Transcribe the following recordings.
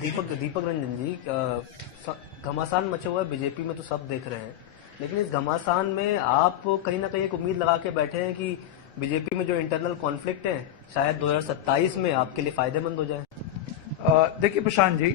दीपक दीपक रंजन जी, घमासान मचा हुआ है बीजेपी में तो सब देख रहे हैं, लेकिन इस घमासान में आप कहीं ना कहीं एक उम्मीद लगा के बैठे हैं कि बीजेपी में जो इंटरनल कॉन्फ्लिक्ट है शायद 2027 में आपके लिए फायदेमंद हो जाए। देखिए प्रशांत जी,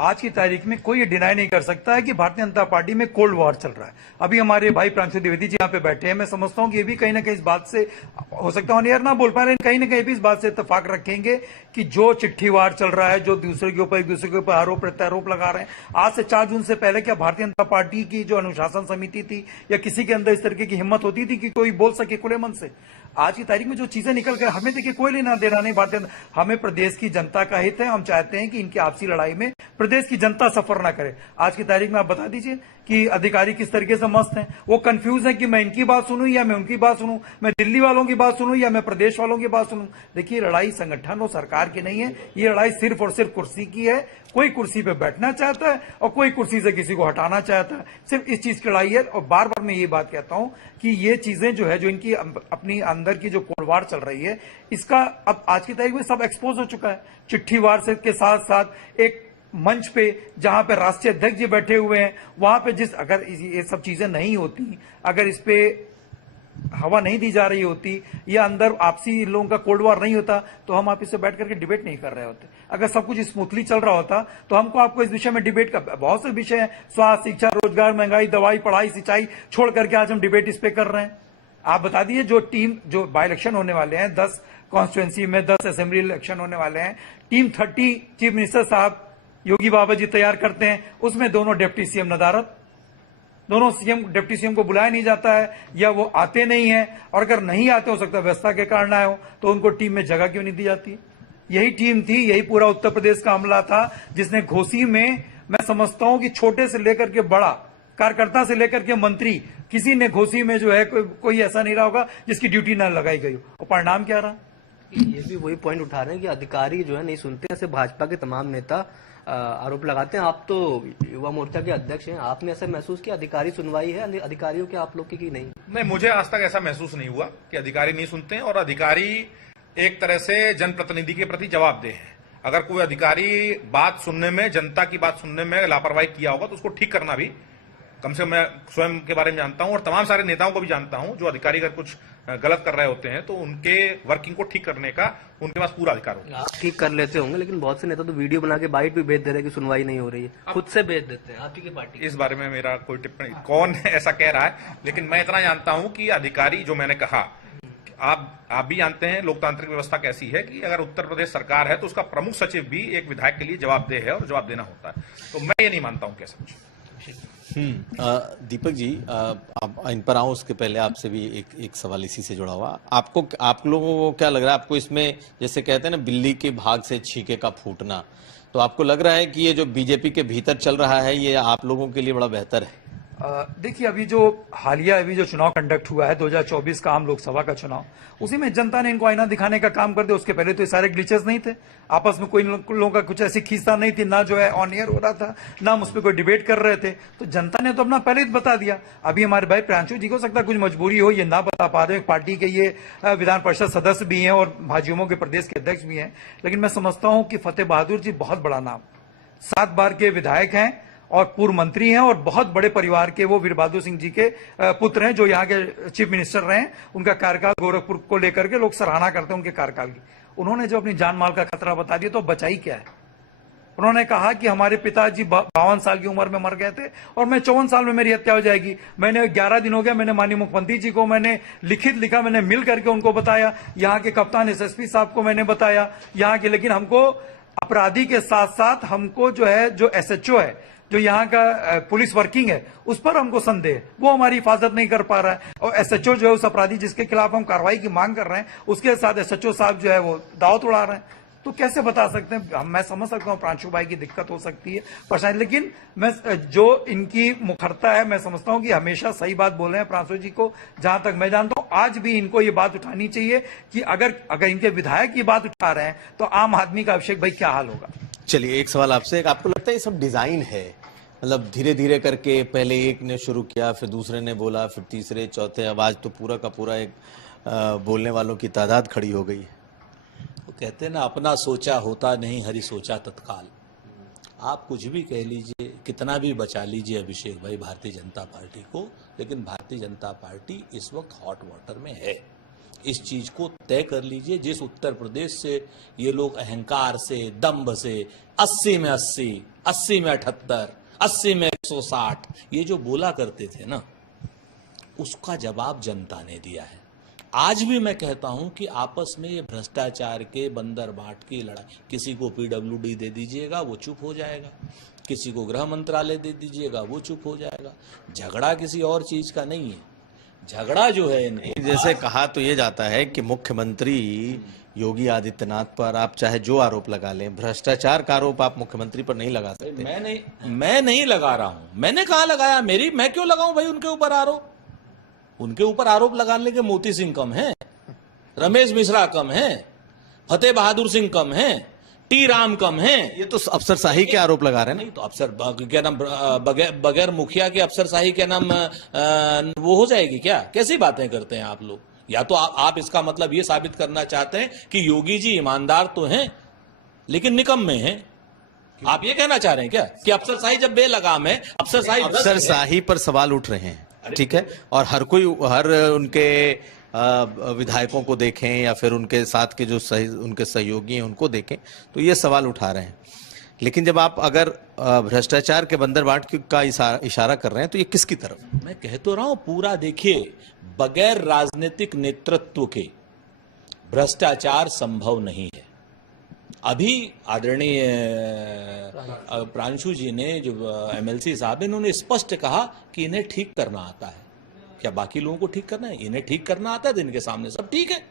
आज की तारीख में कोई ये डिनाई नहीं कर सकता है कि भारतीय जनता पार्टी में कोल्ड वॉर चल रहा है। अभी हमारे भाई प्रांशु द्विवेदी जी यहाँ पे बैठे हैं, मैं समझता हूँ कि ये भी कहीं ना कहीं इस बात से, हो सकता है यार ना बोल पा रहे हैं, कहीं ना कहीं भी इस बात से इत्तेफाक रखेंगे कि जो चिट्ठी वार चल रहा है, जो दूसरे के ऊपर एक दूसरे के ऊपर आरोप प्रत्यारोप लगा रहे हैं, आज से 4 जून से पहले क्या भारतीय जनता पार्टी की जो अनुशासन समिति थी या किसी के अंदर इस तरीके की हिम्मत होती थी कि कोई बोल सके खुले मन से? आज की तारीख में जो चीजें निकल कर, हमें देखिए कोई लेना देना नहीं भारतीय, हमें प्रदेश की जनता का हित है। हम चाहते हैं कि इनकी आपसी लड़ाई में प्रदेश की जनता सफर ना करे। आज की तारीख में आप बता दीजिए कि अधिकारी किस तरीके से मस्त हैं, वो कंफ्यूज है कि मैं इनकी बात सुनूं या मैं उनकी बात सुनूं, मैं दिल्ली वालों की बात सुनूं या मैं प्रदेश वालों की बात सुनूं। देखिए, लड़ाई संगठन और सरकार की नहीं है, ये लड़ाई सिर्फ और सिर्फ कुर्सी की है। कोई कुर्सी पे बैठना चाहता है और कोई कुर्सी से किसी को हटाना चाहता है, सिर्फ इस चीज की लड़ाई है। और बार बार मैं ये बात कहता हूं कि ये चीजें जो है, जो इनकी अपनी अंदर की जो कोलवार चल रही है, इसका अब आज की तारीख में सब एक्सपोज हो चुका है। चिट्ठी वार से के साथ साथ एक मंच पे जहां पे राष्ट्रीय अध्यक्ष जी बैठे हुए हैं, वहां पे अगर ये सब चीजें नहीं होती, अगर इस पे हवा नहीं दी जा रही होती या अंदर आपसी लोगों का कोल्ड वॉर नहीं होता, तो हम आप इससे बैठ करके डिबेट नहीं कर रहे होते। अगर सब कुछ स्मूथली चल रहा होता तो हमको आपको इस विषय में डिबेट का, बहुत से विषय हैं, स्वास्थ्य, शिक्षा, रोजगार, महंगाई, दवाई, पढ़ाई, सिंचाई छोड़ करके आज हम डिबेट इस पे कर रहे हैं। आप बता दीजिए, जो बाई इलेक्शन होने वाले हैं, 10 कॉन्स्टिट्यूएंसी में 10 असेंबली इलेक्शन होने वाले हैं, टीम 30 चीफ मिनिस्टर साहब योगी बाबा जी तैयार करते हैं, उसमें दोनों डिप्टी सीएम नदारत, दोनों सीएम डिप्टी सीएम को बुलाया नहीं जाता है या वो आते नहीं है, और अगर नहीं आते, हो सकता है व्यवस्था के कारण आए हो, तो उनको टीम में जगह क्यों नहीं दी जाती? यही टीम थी, यही पूरा उत्तर प्रदेश का अमला था जिसने घोसी में, मैं समझता हूं कि छोटे से लेकर के बड़ा, कार्यकर्ता से लेकर के मंत्री, किसी ने घोसी में जो है कोई ऐसा नहीं रहा होगा जिसकी ड्यूटी न लगाई गई हो। और परिणाम क्या रहा? ये भी वही पॉइंट उठा रहे हैं कि अधिकारी जो है नहीं सुनते, ऐसे भाजपा के तमाम नेता आरोप लगाते हैं। आप तो युवा मोर्चा के अध्यक्ष हैं, आपने ऐसा महसूस किया अधिकारी सुनवाई है अधिकारियों के आप लोग की नहीं? नहीं, मुझे आज तक ऐसा महसूस नहीं हुआ कि अधिकारी नहीं सुनते हैं, और अधिकारी एक तरह से जनप्रतिनिधि के प्रति जवाबदेह हैं। अगर कोई अधिकारी बात सुनने में, जनता की बात सुनने में लापरवाही किया होगा तो उसको ठीक करना भी, कम से कम मैं स्वयं के बारे में जानता हूं और तमाम सारे नेताओं को भी जानता हूं, जो अधिकारी अगर कुछ गलत कर रहे होते हैं तो उनके वर्किंग को ठीक करने का उनके पास पूरा अधिकार होता है। आप ठीक कर लेते होंगे, लेकिन बहुत से नेता तो वीडियो बना के बाइट भी भेज दे रहे हैं कि सुनवाई नहीं हो रही है, खुद से भेज देते हैं। आपकी पार्टी इस बारे में मेरा कोई टिप्पणी, कौन ऐसा कह रहा है, लेकिन मैं इतना जानता हूं कि अधिकारी, जो मैंने कहा, आप भी जानते हैं लोकतांत्रिक व्यवस्था कैसी है कि अगर उत्तर प्रदेश सरकार है तो उसका प्रमुख सचिव भी एक विधायक के लिए जवाबदेह है और जवाब देना होता है। तो मैं ये नहीं मानता हूं कि ऐसा कुछ। दीपक जी, आप इन पर आओ, उसके पहले आपसे भी एक सवाल इसी से जुड़ा हुआ। आप लोगों को क्या लग रहा है, आपको इसमें, जैसे कहते हैं ना, बिल्ली के भाग से छीके का फूटना, तो आपको लग रहा है कि ये जो बीजेपी के भीतर चल रहा है, ये आप लोगों के लिए बड़ा बेहतर है? देखिए, अभी जो हालिया जो चुनाव कंडक्ट हुआ है 2024 का आम लोकसभा का चुनाव, उसी में जनता ने इनको आईना दिखाने का काम कर दिया। उसके पहले तो ये सारे ग्लिचेस नहीं थे, आपस में कोई लोगों का कुछ ऐसी खींचता नहीं थी, ना जो है ऑन एयर हो रहा था, ना हम उस पर कोई डिबेट कर रहे थे। तो जनता ने तो अपना पहले ही बता दिया। अभी हमारे भाई प्रांशु जी को सकता है कुछ मजबूरी हो, ये ना बता पा रहे, पार्टी के ये विधान परिषद सदस्य भी हैं और भाजयुमो के प्रदेश के अध्यक्ष भी हैं, लेकिन मैं समझता हूं कि फतेह बहादुर जी बहुत बड़ा नाम, 7 बार के विधायक हैं और पूर्व मंत्री हैं, और बहुत बड़े परिवार के वो वीर बहादुर सिंह जी के पुत्र हैं, जो यहाँ के चीफ मिनिस्टर रहे हैं। उनका कार्यकाल गोरखपुर को लेकर के लोग सराहना करते हैं उनके कार्यकाल की। उन्होंने जो अपनी जान माल का खतरा बता दिया, तो बचाई क्या है? उन्होंने कहा कि हमारे पिताजी 52 साल की उम्र में मर गए थे और मैं 54 साल में मेरी हत्या हो जाएगी। मैंने 11 दिन हो गया, मैंने माननीय मुख्यमंत्री जी को मैंने लिखित लिखा, मैंने मिल करके उनको बताया, यहाँ के कप्तान एसएसपी साहब को मैंने बताया यहाँ के, लेकिन हमको अपराधी के साथ साथ हमको जो है, जो एसएचओ है, जो यहाँ का पुलिस वर्किंग है, उस पर हमको संदेह है, वो हमारी हिफाजत नहीं कर पा रहा है। और एसएचओ जो है, उस अपराधी जिसके खिलाफ हम कार्रवाई की मांग कर रहे हैं, उसके साथ एसएचओ साहब जो है वो दाव तोड़ा रहे हैं। तो कैसे बता सकते हैं? मैं समझ सकता हूँ प्रांशु भाई की दिक्कत हो सकती है परेशानी, लेकिन मैं जो इनकी मुखरता है, मैं समझता हूँ कि हमेशा सही बात बोल रहे हैं प्रांशु जी को। जहां तक मैं जानता हूँ, आज भी इनको ये बात उठानी चाहिए कि अगर इनके विधायक ये बात उठा रहे हैं तो आम आदमी का अभिषेक भाई क्या हाल होगा। चलिए, एक सवाल आपसे, आपको लगता है ये सब डिजाइन है? मतलब धीरे धीरे करके पहले एक ने शुरू किया, फिर दूसरे ने बोला, फिर तीसरे, चौथे, अब आज तो पूरा का पूरा एक बोलने वालों की तादाद खड़ी हो गई है। वो कहते हैं ना, अपना सोचा होता नहीं, हरि सोचा तत्काल। आप कुछ भी कह लीजिए, कितना भी बचा लीजिए अभिषेक भाई भारतीय जनता पार्टी को, लेकिन भारतीय जनता पार्टी इस वक्त हॉट वाटर में है। इस चीज को तय कर लीजिए। जिस उत्तर प्रदेश से ये लोग अहंकार से, दंभ से 80 में 80, 80 में 78, 80 में 160 ये जो बोला करते थे ना, उसका जवाब जनता ने दिया है। आज भी मैं कहता हूं कि आपस में ये भ्रष्टाचार के बंदर बाट की लड़ाई, किसी को पीडब्ल्यूडी दे दीजिएगा वो चुप हो जाएगा, किसी को गृह मंत्रालय दे दीजिएगा वो चुप हो जाएगा। झगड़ा किसी और चीज का नहीं है, झगड़ा जो है इनको, जैसे कहा तो ये जाता है कि मुख्यमंत्री योगी आदित्यनाथ पर आप चाहे जो आरोप लगा लें, भ्रष्टाचार का आरोप आप मुख्यमंत्री पर नहीं लगा सकते। मैं नहीं लगा रहा हूं। मैंने कहाँ लगाया? मैं क्यों लगाऊं भाई उनके ऊपर आरोप? उनके ऊपर आरोप लगाने के मोती सिंह कम है, रमेश मिश्रा कम है, फतेह बहादुर सिंह कम है, टी राम कम है। ये तो अफसरशाही के आरोप लगा रहे हैं। नहीं तो क्या नाम, बगैर मुखिया के अफसरशाही क्या नाम वो हो जाएगी क्या? कैसी बातें करते हैं आप लोग? या तो आप इसका मतलब ये साबित करना चाहते हैं कि योगी जी ईमानदार तो हैं लेकिन निकम्मे हैं। आप ये कहना चाह रहे हैं क्या कि अफसरशाही जब बेलगाम है, अफसरशाही पर सवाल उठ रहे हैं, ठीक है, और हर उनके विधायकों को देखें या फिर उनके साथ के जो उनके सहयोगी हैं उनको देखें तो ये सवाल उठा रहे हैं। लेकिन जब आप अगर भ्रष्टाचार के बंदरबाट का इशारा कर रहे हैं तो ये किसकी तरफ? मैं कह तो रहा हूं पूरा। देखिए, बगैर राजनीतिक नेतृत्व के भ्रष्टाचार संभव नहीं है। अभी आदरणीय प्रांशु जी ने, जो एमएलसी साहब, इन्होंने स्पष्ट कहा कि इन्हें ठीक करना आता है। क्या बाकी लोगों को ठीक करना है? इन्हें ठीक करना आता है तो इनके सामने सब ठीक है।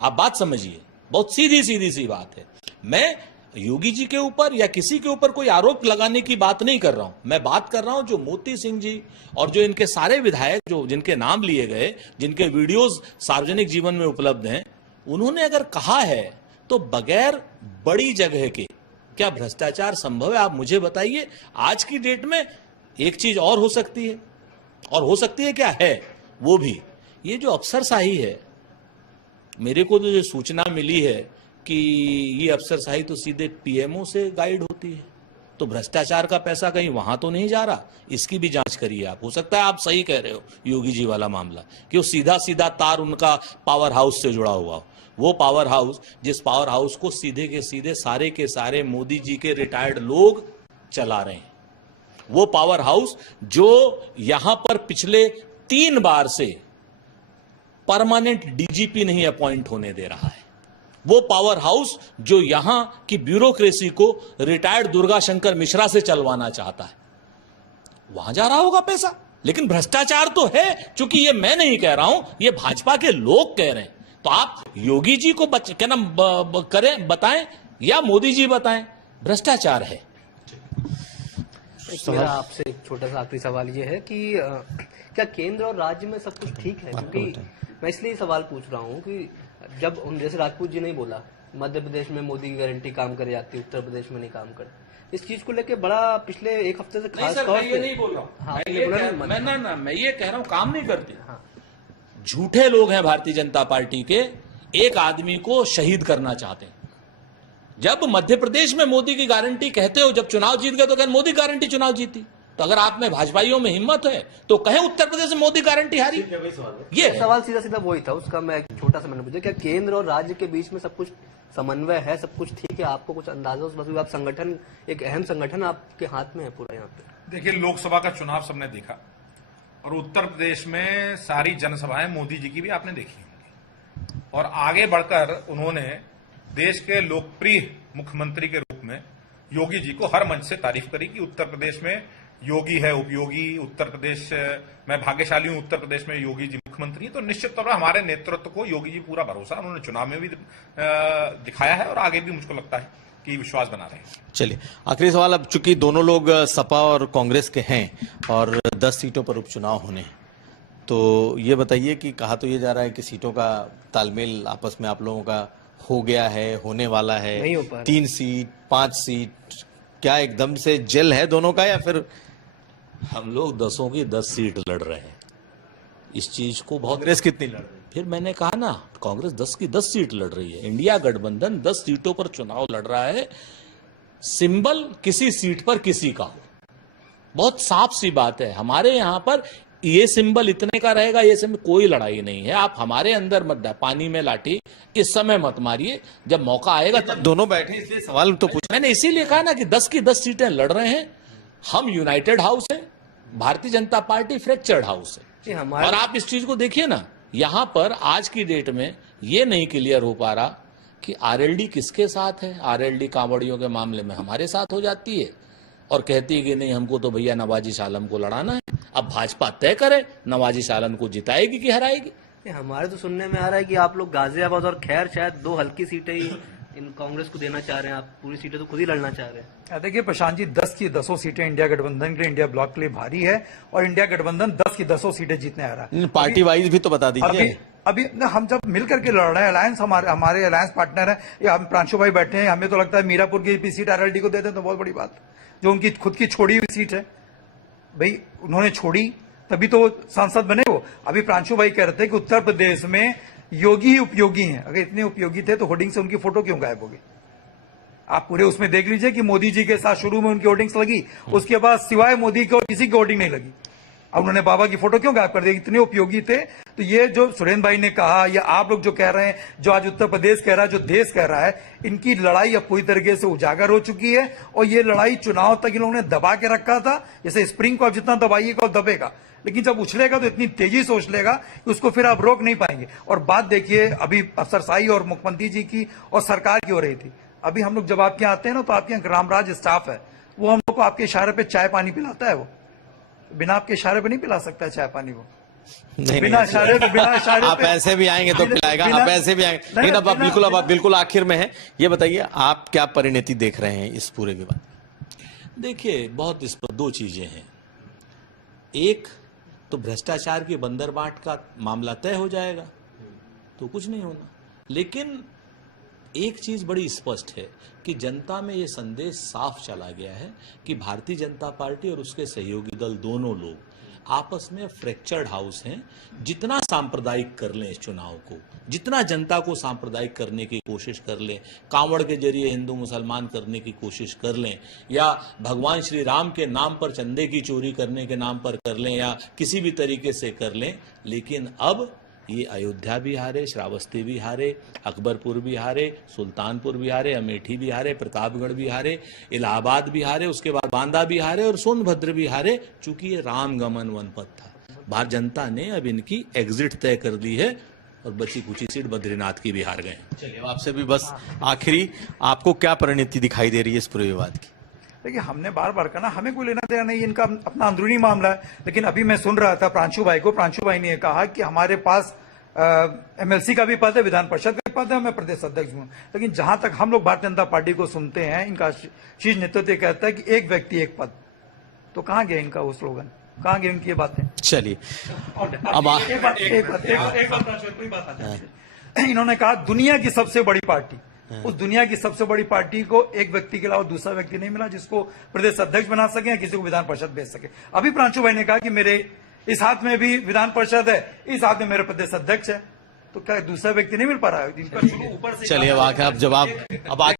आप बात समझिए, बहुत सीधी सी बात है। मैं योगी जी के ऊपर या किसी के ऊपर कोई आरोप लगाने की बात नहीं कर रहा हूं। मैं बात कर रहा हूं जो मोती सिंह जी और जो इनके सारे विधायक जो जिनके नाम लिए गए, जिनके वीडियोस सार्वजनिक जीवन में उपलब्ध हैं, उन्होंने अगर कहा है तो बगैर बड़ी जगह के क्या भ्रष्टाचार संभव है? आप मुझे बताइए। आज की डेट में एक चीज और हो सकती है, और हो सकती है क्या है वो भी, ये जो अफसरशाही है, मेरे को तो जो सूचना मिली है कि ये अफसरशाही तो सीधे पीएमओ से गाइड होती है, तो भ्रष्टाचार का पैसा कहीं वहां तो नहीं जा रहा? इसकी भी जांच करिए आप। हो सकता है आप सही कह रहे हो योगी जी वाला मामला, कि वो सीधा तार उनका पावर हाउस से जुड़ा हुआ हो। वो पावर हाउस, जिस पावर हाउस को सीधे के सीधे सारे के सारे मोदी जी के रिटायर्ड लोग चला रहे हैं, वो पावर हाउस जो यहां पर पिछले 3 बार से परमानेंट डीजीपी नहीं अपॉइंट होने दे रहा है, वो पावर हाउस जो यहां की ब्यूरोक्रेसी को रिटायर्ड दुर्गा शंकर मिश्रा से चलवाना चाहता है, वहां जा रहा होगा पैसा। लेकिन भ्रष्टाचार तो है, क्योंकि ये मैं नहीं कह रहा हूं, ये भाजपा के लोग कह रहे हैं। तो आप योगी जी को क्या नाम करें, बताएं, या मोदी जी बताएं, भ्रष्टाचार है। मेरा आपसे एक छोटा सा आखिरी सवाल ये है कि क्या केंद्र और राज्य में सब कुछ ठीक है? क्योंकि मैं इसलिए सवाल पूछ रहा हूँ कि जब जैसे राजपूत जी नहीं बोला, मध्य प्रदेश में मोदी की गारंटी काम कर जाती, उत्तर प्रदेश में नहीं काम कर, इस चीज को लेके बड़ा पिछले एक हफ्ते से खास तौर पे नहीं बोल रहा हूँ। हाँ, मैं ये कह रहा हूँ काम नहीं करती। हाँ। झूठे लोग हैं भारतीय जनता पार्टी के, एक आदमी को शहीद करना चाहते हैं। जब मध्य प्रदेश में मोदी की गारंटी कहते हो, जब चुनाव जीत गए तो कहते मोदी गारंटी चुनाव जीती। तो अगर आप में भाजपाइयों में हिम्मत है तो कहें उत्तर प्रदेश में मोदी गारंटी हारी। ये सवाल सीधा वही था, उसका मैं छोटा सा मैंने पूछा, क्या केंद्र और राज्य के बीच में सब कुछ समन्वय है, सब कुछ ठीक है? आपको कुछ अंदाजा उस बात? आप संगठन, एक अहम संगठन आपके हाथ में है पूरा यहाँ पे। देखिए, लोकसभा का चुनाव सबने देखा और उत्तर प्रदेश में सारी जनसभाएं मोदी जी की भी आपने देखी होंगी, और आगे बढ़कर उन्होंने देश के लोकप्रिय मुख्यमंत्री के रूप में योगी जी को हर मंच से तारीफ करी कि उत्तर प्रदेश में योगी है उपयोगी, उत्तर प्रदेश मैं भाग्यशाली हूं, उत्तर प्रदेश में योगी जी मुख्यमंत्री। तो निश्चित तौर पर हमारे नेतृत्व को योगी जी पूरा भरोसा, उन्होंने चुनाव में भी दिखाया है और आगे भी मुझको लगता है कि विश्वास बना रहे हैं। चलिए, आखिरी सवाल। अब चूंकि दोनों लोग सपा और कांग्रेस के हैं और 10 सीटों पर उपचुनाव होने हैं, तो ये बताइए कि कहा तो ये जा रहा है कि सीटों का तालमेल आपस में आप लोगों का हो गया है, होने वाला है, 3 सीट 5 सीट, क्या एकदम से जेल है दोनों का, या फिर हम लोग 10 की 10 सीट लड़ रहे हैं? इस चीज को बहुत, कांग्रेस कितनी लड़ रही है? फिर मैंने कहा ना, कांग्रेस 10 की 10 सीट लड़ रही है। इंडिया गठबंधन 10 सीटों पर चुनाव लड़ रहा है। सिंबल किसी सीट पर किसी का हो, बहुत साफ सी बात है। हमारे यहां पर ये सिंबल इतने का रहेगा, ये सिंबल, कोई लड़ाई नहीं है। आप हमारे अंदर मत पानी में लाठी इस समय मत मारिए, जब मौका आएगा तब। दोनों बैठे इसलिए सवाल तो पूछ मैंने इसीलिए कहा ना कि 10 की 10 सीटें लड़ रहे हैं। हम यूनाइटेड हाउस है, Bharatiya Janata party fractured house है। और आप इस चीज को देखिए ना, यहां पर आज की डेट में ये नहीं क्लियर हो पा रहा कि आरएलडी किसके साथ है। आरएलडी कांवड़ियों के मामले में हमारे साथ हो जाती है और कहती है कि नहीं, हमको तो भैया नवाजिश आलम को लड़ाना है। अब भाजपा तय करे नवाजिश आलम को जिताएगी कि हराएगी। हमारे तो सुनने में आ रहा है कि आप लोग गाजियाबाद और खैर शायद 2 हल्की सीटें ही इन कांग्रेस को देना चाह रहे हैं, आप पूरी सीटें तो खुद ही लड़ना चाह रहे हैं। देखिए प्रशांत जी, 10 की 10 सीटें इंडिया गठबंधन के लिए, इंडिया ब्लॉक के लिए भारी है और इंडिया गठबंधन 10 की 10 सीटें जीतने आ रहा है। पार्टी वाइज भी तो बता दीजिए। अभी हम जब मिल करके लड़ रहे हैं, अलायंस हमारे अलायंस पार्टनर है, या हम प्रांशु भाई बैठे हैं, हमें तो लगता है मीरापुर की भी सीट आरएलडी को दे दें तो बहुत बड़ी बात, जो उनकी खुद की छोड़ी हुई सीट है। भाई उन्होंने छोड़ी तभी तो सांसद बने वो। अभी प्रांशु भाई कह रहे थे कि उत्तर प्रदेश में योगी ही उपयोगी हैं। अगर इतने उपयोगी थे तो होर्डिंग से उनकी फोटो क्यों गायब होगी? आप पूरे उसमें देख लीजिए कि मोदी जी के साथ शुरू में उनकी होर्डिंग्स लगी, उसके बाद सिवाय मोदी के और किसी की होर्डिंग नहीं लगी। अब उन्होंने बाबा की फोटो क्यों गायब कर दी? इतने उपयोगी थे। तो ये जो सुरेंद्र भाई ने कहा या आप लोग जो कह रहे हैं, जो आज उत्तर प्रदेश कह रहा है, जो देश कह रहा है, इनकी लड़ाई अब पूरी तरीके से उजागर हो चुकी है। और ये लड़ाई चुनाव तक इन लोगों ने दबा के रखा था। जैसे स्प्रिंग को आप जितना दबाइएगा दबेगा, लेकिन जब उछलेगा तो इतनी तेजी से उछलेगा कि उसको फिर आप रोक नहीं पाएंगे। और बात देखिए अभी अफसरशाही और मुख्यमंत्री जी की और सरकार की हो रही थी। अभी हम लोग जब आपके यहाँ आते हैं ना, तो आपके यहाँ रामराज स्टाफ है, वो हम लोग को आपके इशारे पे चाय पानी पिलाता है। वो बिना आपके इशारे पे नहीं पिला सकता चाय पानी। वो बिना इशारे आप ऐसे भी आएंगे तो पिलाएगा, आप ऐसे भी आएंगे। लेकिन अब आप बिल्कुल आखिर में है, ये बताइए आप क्या परिणति देख रहे हैं इस पूरे के बाद? देखिए, बहुत इस पर 2 चीजें हैं। एक तो भ्रष्टाचार की बंदरबाट का मामला तय हो जाएगा तो कुछ नहीं होना। लेकिन एक चीज बड़ी स्पष्ट है कि जनता में ये संदेश साफ चला गया है कि भारतीय जनता पार्टी और उसके सहयोगी दल दोनों लोग आपस में फ्रैक्चर्ड हाउस हैं। जितना सांप्रदायिक कर लें इस चुनाव को, जितना जनता को सांप्रदायिक करने की कोशिश कर लें, कांवड़ के जरिए हिंदू मुसलमान करने की कोशिश कर लें, या भगवान श्री राम के नाम पर चंदे की चोरी करने के नाम पर कर लें, या किसी भी तरीके से कर लें, लेकिन अब ये अयोध्या भी हारे, श्रावस्ती भी हारे, अकबरपुर भी हारे, सुल्तानपुर भी हारे, अमेठी भी हारे, प्रतापगढ़ भी हारे, इलाहाबाद भी हारे, उसके बाद बांदा भी हारे और सोनभद्र भी हारे, चूंकि ये रामगमन वनपथ था। भारतीय जनता ने अब इनकी एग्जिट तय कर दी है और बची कुची सीट बद्रीनाथ की भी हार गए। चलिए आपसे भी बस आखिरी, आपको क्या परिणति दिखाई दे रही है इस पूरे विवाद की? देखिए, हमने बार बार कहा ना, हमें कोई लेना देना नहीं, इनका अपना अंदरूनी मामला है। लेकिन अभी मैं सुन रहा था प्रांशु भाई को, प्रांशु भाई ने कहा कि हमारे पास एमएलसी का भी पद है, विधान परिषद का भी पद है, मैं प्रदेश अध्यक्ष हूं। लेकिन जहां तक हम लोग भारतीय जनता पार्टी को सुनते हैं, इनका शीर्ष नेतृत्व कहता है कि एक व्यक्ति एक पद। तो कहां गया इनका वो स्लोगन, कहां गई इनकी ये बातें? चलिए इन्होंने कहा दुनिया की सबसे बड़ी पार्टी, उस दुनिया की सबसे बड़ी पार्टी को एक व्यक्ति के अलावा दूसरा व्यक्ति नहीं मिला जिसको प्रदेश अध्यक्ष बना सके या किसी को विधान परिषद भेज सके। अभी प्रांशु भाई ने कहा कि मेरे इस हाथ में भी विधान परिषद है, इस हाथ में मेरे प्रदेश अध्यक्ष है। तो क्या दूसरा व्यक्ति नहीं मिल पा रहा है? ऊपर से चलिए अब जवाब